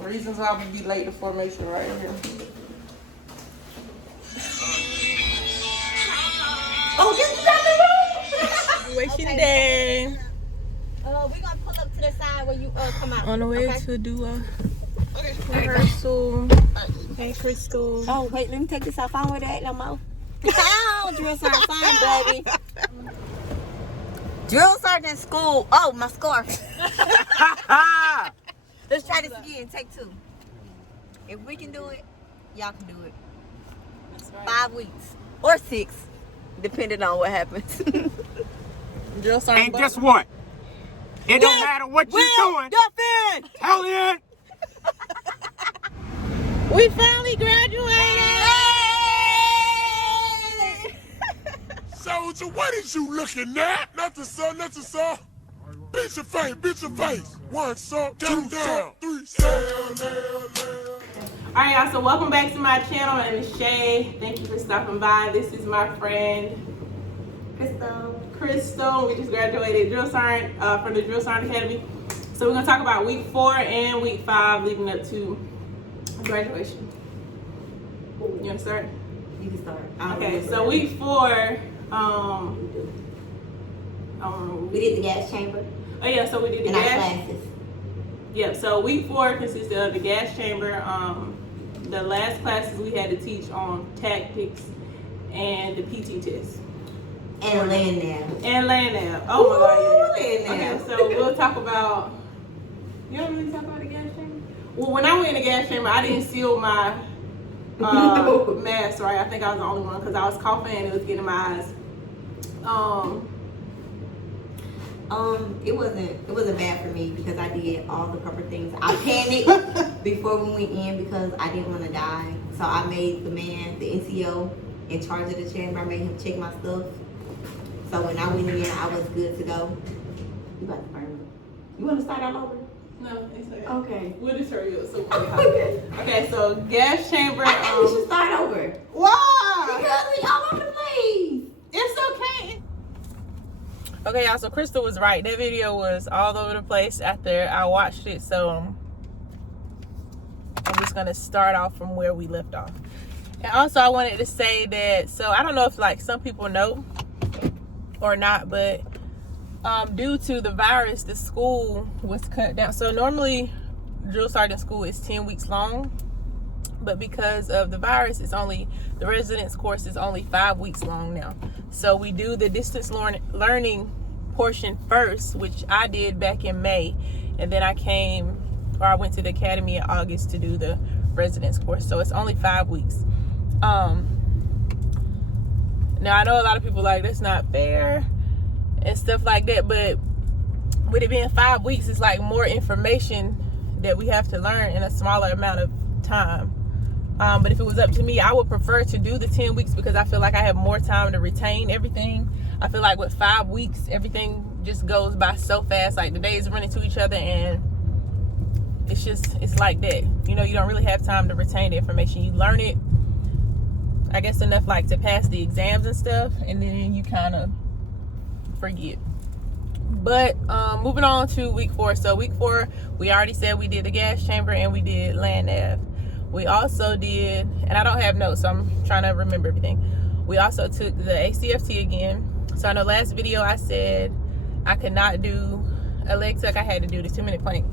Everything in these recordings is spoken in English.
Reasons why I would be late to formation right here. Oh, this is not the room. Wishing day. We're gonna pull up to the side where you come out. On the way to do a rehearsal. Hey, Crystal. Oh, wait, let me take this off. I don't wear that no more. Oh, drill sergeant, fine, baby. Drill sergeant school. Oh, my scarf. Let's try this again. Take 2. If we can do it, y'all can do it. That's right. 5 weeks or 6, depending on what happens. Drill sergeant. And guess what? It don't matter what you're doing. Defend. Hellion! We finally graduated. Soldier, what is you looking at? Nothing, sir, nothing, sir. Bitch your face, bitch your face. 1 salt, 2 down, 3 salt. Alright, y'all, so welcome back to my channel. My name is Shay. Thank you for stopping by. This is my friend Crystal. We just graduated drill sergeant from the Drill Sergeant Academy. So we're gonna talk about week 4 and week 5 leading up to graduation. You wanna start? You can start. Okay, so week 4, we did the gas chamber. Oh yeah, so we did the and our gas. classes. Yep, so week 4 consisted of the gas chamber. The last classes we had to teach on tactics and the PT test. And land nav. And land nav. Oh my god, yeah. Land nav. Okay, so we'll talk about, you don't really talk about the gas chamber? Well, when I went in the gas chamber, I didn't seal my mask, right? I think I was the only one because I was coughing and it was getting in my eyes. It wasn't bad for me because I did all the proper things. I panicked before we went in because I didn't want to die. So I made the NCO in charge of the chamber, I made him check my stuff. So when I went in, I was good to go. You about to burn me. You want to start all over? No, it's okay. Okay. We'll just hurry up. So Okay. Okay, so gas chamber. I think we should start over. Why? Because we all over the place. It's okay. Okay, y'all, so Crystal was right. That video was all over the place after I watched it. So I'm just going to start off from where we left off. And also I wanted to say that, so I don't know if like some people know or not, but due to the virus, the school was cut down. So normally drill sergeant school is 10 weeks long. But because of the virus, the residence course is only 5 weeks long now. So we do the distance learning portion first, which I did back in May. And then I went to the academy in August to do the residence course. So it's only 5 weeks. Now I know a lot of people like, that's not fair and stuff like that. But with it being 5 weeks, it's like more information that we have to learn in a smaller amount of time. But if it was up to me, I would prefer to do the 10 weeks because I feel like I have more time to retain everything. I feel like with 5 weeks, everything just goes by so fast. Like the days run into each other and it's like that. You know, you don't really have time to retain the information. You learn it, I guess, enough like to pass the exams and stuff, and then you kind of forget. But moving on to week 4. So week 4, we already said we did the gas chamber and we did land nav. We also did, and I don't have notes, so I'm trying to remember everything. We also took the Acft again. So in the last video, I said I could not do a leg tuck. I had to do the 2-minute plank.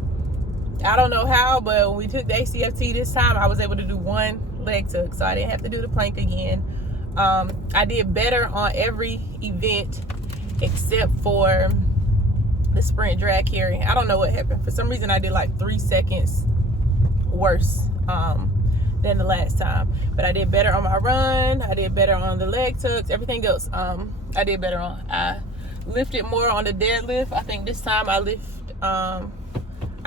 I don't know how, but when we took the Acft this time, I was able to do 1 leg tuck, so I didn't have to do the plank again. I did better on every event except for the sprint drag carry. I don't know what happened. For some reason, I did like 3 seconds worse than the last time, but I did better on my run. I did better on the leg tucks. Everything else I did better on. I lifted more on the deadlift. I think this time I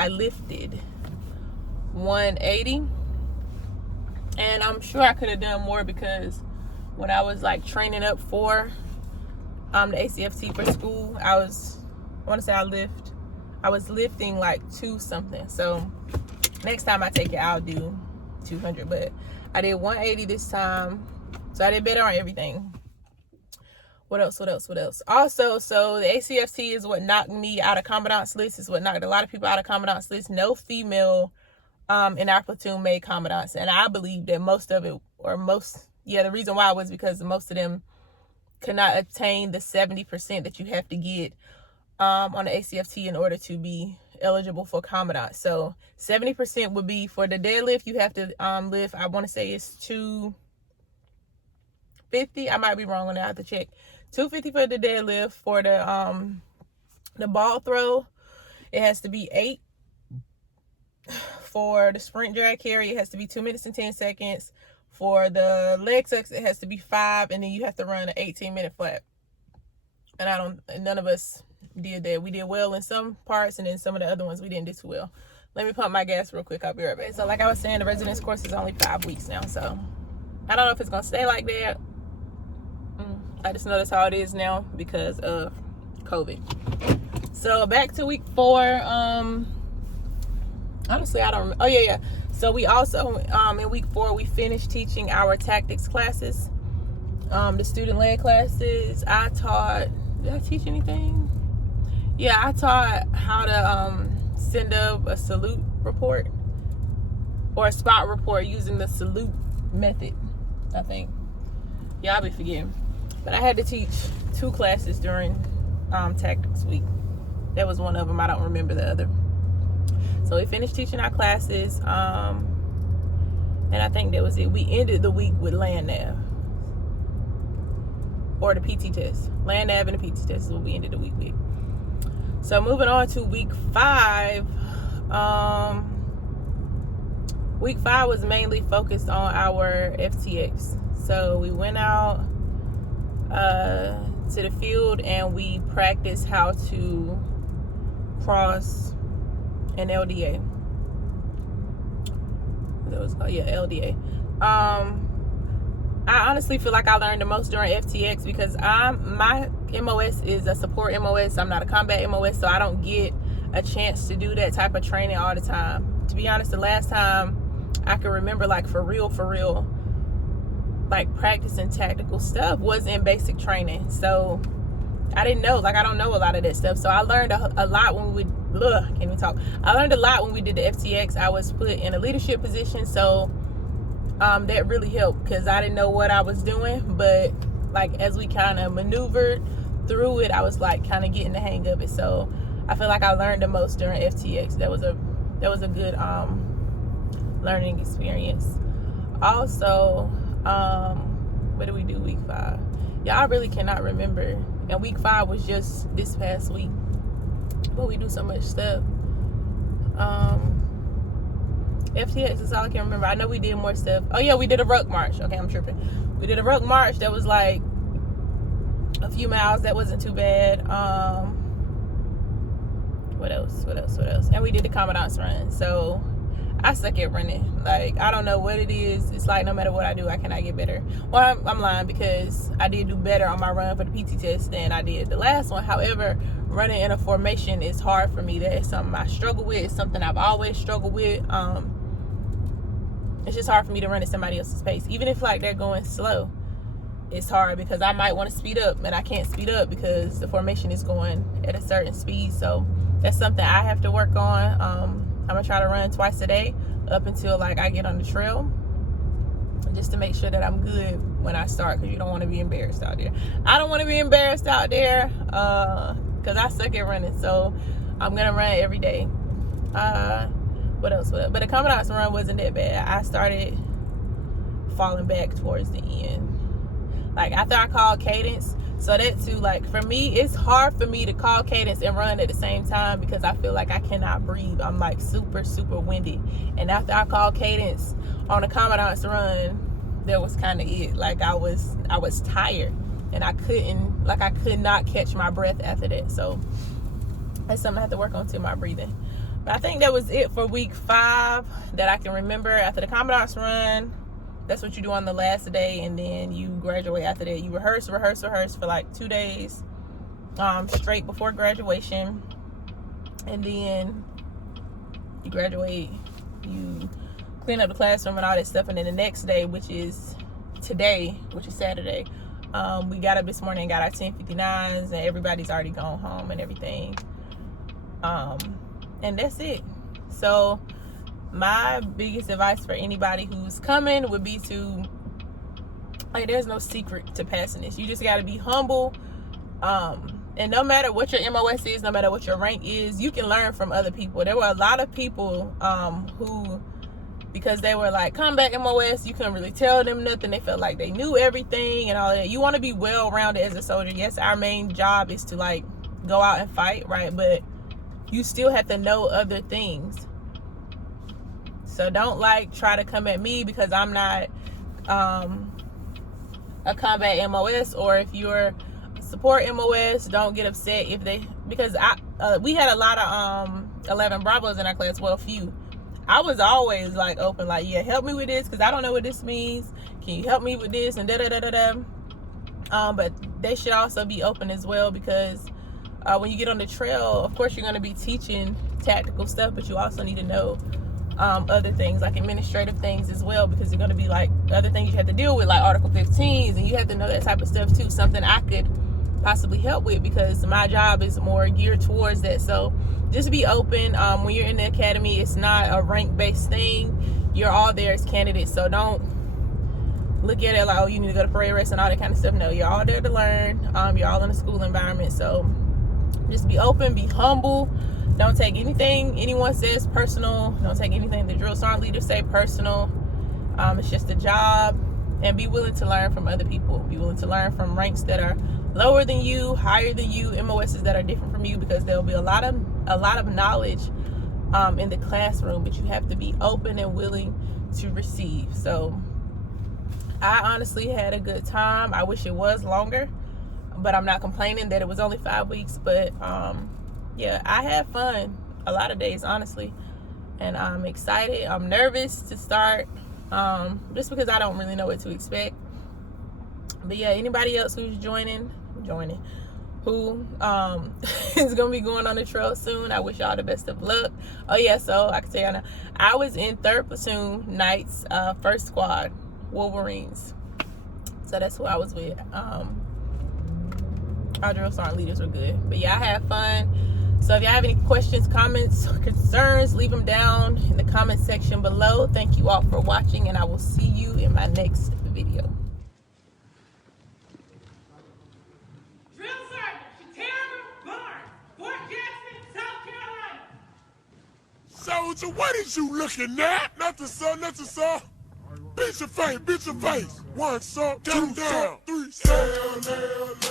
lifted 180, and I'm sure I could have done more because when I was like training up for the Acft for school, I was lifting like 2 something. So next time I take it, I'll do 200, but I did 180 this time, so I did better on everything. What else? Also, so the Acft is what knocked me out of commandants list. Is what knocked a lot of people out of commandants list. No female in our platoon made commandants. And I believe that the reason why was because most of them could not obtain the 70% that you have to get on the ACFT in order to be eligible for commandant. So 70% would be for the deadlift. You have to lift, I want to say it's 250. I might be wrong on that. I have to check. 250 for the deadlift. For the ball throw, it has to be 8. For the sprint drag carry, it has to be 2 minutes and 10 seconds. For the leg tucks, it has to be 5, and then you have to run an 18-minute flat. And none of us did that. We did well in some parts, and then some of the other ones we didn't do too well. Let me pump my gas real quick. I'll be right back. So like I was saying, the residence course is only 5 weeks now. So I don't know if it's going to stay like that. I just know that's how it is now because of COVID. So back to week 4. Honestly, I don't remember. Oh, yeah. So we also, in week 4, we finished teaching our tactics classes. The student-led classes. Did I teach anything? Yeah, I taught how to send up a salute report or a spot report using the salute method, I think. Yeah, I'll be forgetting. But I had to teach 2 classes during tactics week. That was one of them. I don't remember the other. So we finished teaching our classes, and I think that was it. We ended the week with land nav, or the PT test. Land nav and the PT test is what we ended the week with. So moving on to week 5. Week 5 was mainly focused on our FTX. So we went out to the field and we practiced how to cross an LDA. That was called, LDA. I honestly feel like I learned the most during FTX because my MOS is a support MOS. I'm not a combat MOS, so I don't get a chance to do that type of training all the time. To be honest, the last time I can remember, like for real, like practicing tactical stuff was in basic training. So I didn't know, I don't know a lot of that stuff. So I learned a lot when we I learned a lot when we did the FTX. I was put in a leadership position, so that really helped because I didn't know what I was doing. But like as we kind of maneuvered through it, I was like kind of getting the hang of it. So I feel like I learned the most during FTX. That was a good learning experience. Also, what did we do week 5? Yeah, I really cannot remember. And week 5 was just this past week. But we do so much stuff. FTX is all I can remember. I know we did more stuff. Oh yeah, we did a ruck march. Okay, I'm tripping. We did a ruck march that was like a few miles. That wasn't too bad. What else? And we did the commandant's run. So I suck at running. Like, I don't know what it is. It's like no matter what I do, I cannot get better. Well, I'm lying because I did do better on my run for the PT test than I did the last one. However, running in a formation is hard for me. That is something I struggle with. It's something I've always struggled with. It's just hard for me to run at somebody else's pace. Even if like they're going slow, it's hard because I might want to speed up and I can't speed up because the formation is going at a certain speed. So that's something I have to work on. I'm gonna try to run twice a day up until like I get on the trail, just to make sure that I'm good when I start, because you don't want to be embarrassed out there. I don't want to be embarrassed out there because I suck at running. So I'm gonna run every day. What else? But the commandant's run wasn't that bad. I started falling back towards the end. Like after I called cadence, so that too, like for me, it's hard for me to call cadence and run at the same time because I feel like I cannot breathe. I'm like super, super windy. And after I called cadence on the commandant's run, that was kind of it. Like I was tired and I could not catch my breath after that. So that's something I have to work on too, my breathing. But I think that was it for week 5 that I can remember. After the commandant's run, that's what you do on the last day, and then you graduate after that. You rehearse for like 2 days straight before graduation, and then you graduate, you clean up the classroom and all that stuff, and then the next day, which is today, which is Saturday, we got up this morning and got our 1059s, and everybody's already gone home and everything, and that's it. So my biggest advice for anybody who's coming would be to, like, there's no secret to passing this. You just got to be humble. And no matter what your MOS is, no matter what your rank is, you can learn from other people. There were a lot of people who, because they were like combat MOS, you couldn't really tell them nothing. They felt like they knew everything and all that. You want to be well-rounded as a soldier. Yes, our main job is to like go out and fight, right? But you still have to know other things. So don't like try to come at me because I'm not a combat MOS, or if you're support MOS, don't get upset if they, because we had a lot of 11 Bravos in our class. Well, few. I was always like open, like, yeah, help me with this because I don't know what this means. Can you help me with this and da da da da da. But they should also be open as well, because when you get on the trail, of course you're going to be teaching tactical stuff, but you also need to know other things like administrative things as well, because you're going to be like other things you have to deal with, like Article 15s, and you have to know that type of stuff too. Something I could possibly help with because my job is more geared towards that. So just be open. When you're in the academy, it's not a rank-based thing. You're all there as candidates, so don't look at it like, oh, you need to go to parade rest and all that kind of stuff. No, you're all there to learn. You're all in a school environment, so just be open, be humble. Don't take anything anyone says personal. Don't take anything the drill sergeant leaders say personal. It's just a job, and be willing to learn from other people. Be willing to learn from ranks that are lower than you, higher than you, MOSs that are different from you, because there'll be a lot of knowledge in the classroom, but you have to be open and willing to receive. So I honestly had a good time. I wish it was longer, but I'm not complaining that it was only 5 weeks. But yeah, I had fun a lot of days, honestly, and I'm excited. I'm nervous to start, just because I don't really know what to expect. But yeah, anybody else who's joining, who is gonna be going on the trail soon, I wish y'all the best of luck. Oh yeah, so I can tell y'all now, I was in 3rd Platoon Knights, 1st Squad, Wolverines. So that's who I was with. Our drill sergeant leaders were good. But yeah, I had fun. So if y'all have any questions, comments, or concerns, leave them down in the comment section below. Thank you all for watching, and I will see you in my next video. Drill Sergeant Shatara Barnes, Fort Jackson, South Carolina. Soldier, what is you looking at? Nothing, sir, nothing, sir. Bitch your face, bitch your face. 1 sir, 2 down, 3 sir.